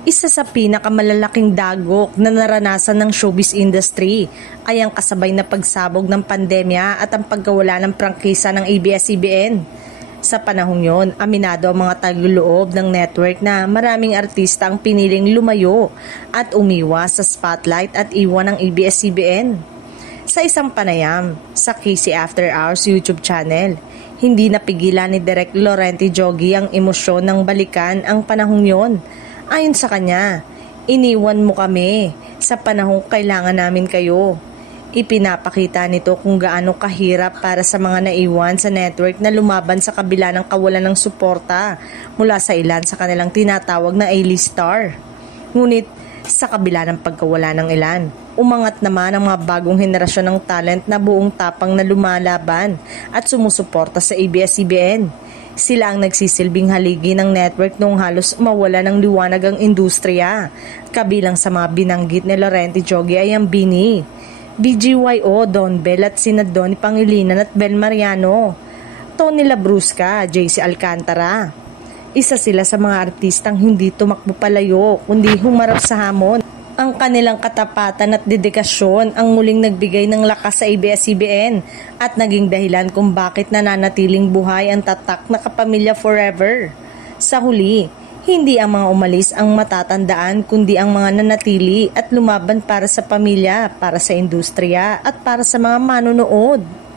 Isa sa pinakamalalaking dagok na naranasan ng showbiz industry ay ang kasabay na pagsabog ng pandemya at ang pagkawala ng prangkisa ng ABS-CBN. Sa panahong yon, aminado ang mga tagaloob ng network na maraming artista ang piniling lumayo at umiwas sa spotlight at iwan ng ABS-CBN. Sa isang panayam sa KC After Hours YouTube channel, hindi napigilan ni Direk Laurenti Joggy ang emosyon ng balikan ang panahong yon. Ayon sa kanya, iniwan mo kami sa panahong kailangan namin kayo. Ipinapakita nito kung gaano kahirap para sa mga naiwan sa network na lumaban sa kabila ng kawalan ng suporta mula sa ilan sa kanilang tinatawag na A-list star. Ngunit sa kabila ng pagkawala ng ilan, umangat naman ang mga bagong henerasyon ng talent na buong tapang na lumalaban at sumusuporta sa ABS-CBN. Sila ang nagsisilbing haligi ng network noong halos mawala ng liwanag ang industriya. Kabilang sa mga binanggit ni Laurenti Joggy ay ang Bini, BGYO, Don Bell at sina Donnie Pangilinan at Bel Mariano, Tony Labrusca, JC Alcantara. Isa sila sa mga artistang hindi tumakbo palayo kundi humarap sa hamon. Ang kanilang katapatan at dedikasyon ang muling nagbigay ng lakas sa ABS-CBN at naging dahilan kung bakit nananatiling buhay ang tatak na kapamilya forever. Sa huli, hindi ang mga umalis ang matatandaan kundi ang mga nanatili at lumaban para sa pamilya, para sa industriya at para sa mga manonood.